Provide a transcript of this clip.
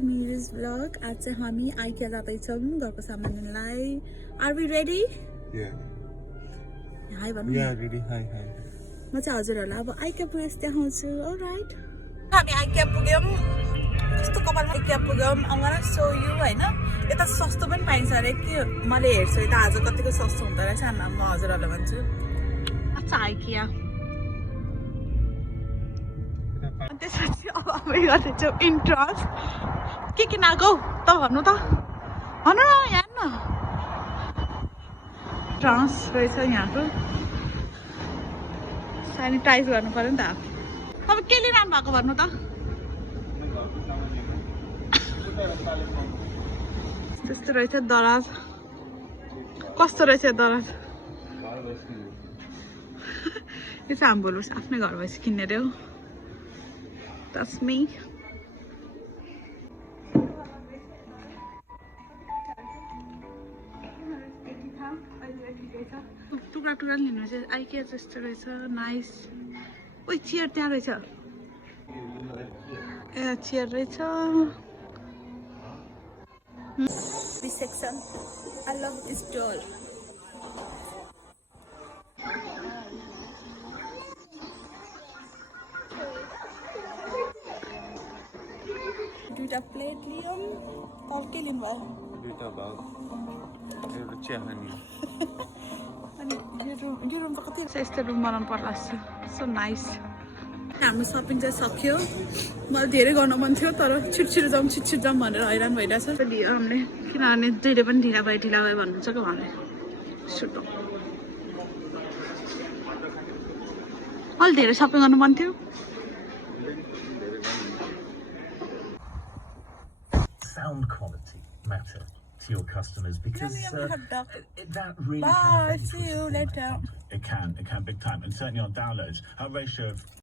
Miri's vlog. आज चाहिँ हामी आइकिया जाँदैछौँ घरको सामान लिनलाई. Are we ready? Yeah. High भन्नु. Yeah, ready. Hi. म चाहिँ हजुरहरूलाई अब आइकिया पुगेपछि देखाउँछु. Alright. हामी आइकिया पुग्यौँ. कस्तो कपालमा आइकिया पुग्यौँ. I'm gonna show you हैन. यता सस्तो पनि पाइन्छ अरे के मैले हेर्छु यता आज कतिको सस्तो हुँदो रहेछ म हजुरहरूलाई भन्छु. अच्छा आइकिया. त्यसपछि अब हामी गर्दैछौँ इन्ट्रन्स. के किनाको त भन्नु त भन्नु न यहाँ न ट्रान्स रहेछ यहाँको. सेनिटाइज गर्नु पर्यो नि त. तपाईँ के लिइरहनु भएको भन्नु त. त्यस्तो रहेछ दराज. कस्तो रहेछ दराज. यो चाहिँ हाम्रो आफ्नै घर भएपछि किन्ने रे हो. That's me. टुक्रा टुक्रा लिनु चाहिँ आइकिया जस्तो रहेछ. नाइस. ओइ चेयर त्यहाँ रहेछ. ए चेयर रहेछ. This section. I love this doll. दुईटा प्लेट लियौँ. तर के लिनु भयो. दुईटा भाग. एउटा चिया खाने. अनि यो रुम त कति यस्तो रुम बनाउनु पर्ला जस्तो. So nice. हाम्रो सपिङ चाहिँ सक्यो. मलाई धेरै गर्न मन थियो तर छिटो जाउँ भनेर हैरान भइरहेछ. लियो हामीले किनभने जहिले पनि ढिला भयो भन्नुहुन्छ क्या उहाँले. सुटो अलि धेरै सपिङ गर्नु मन थियो. Sound quality matter to your customers because that really Bye, see you later. It can big time, and certainly on downloads, our ratio of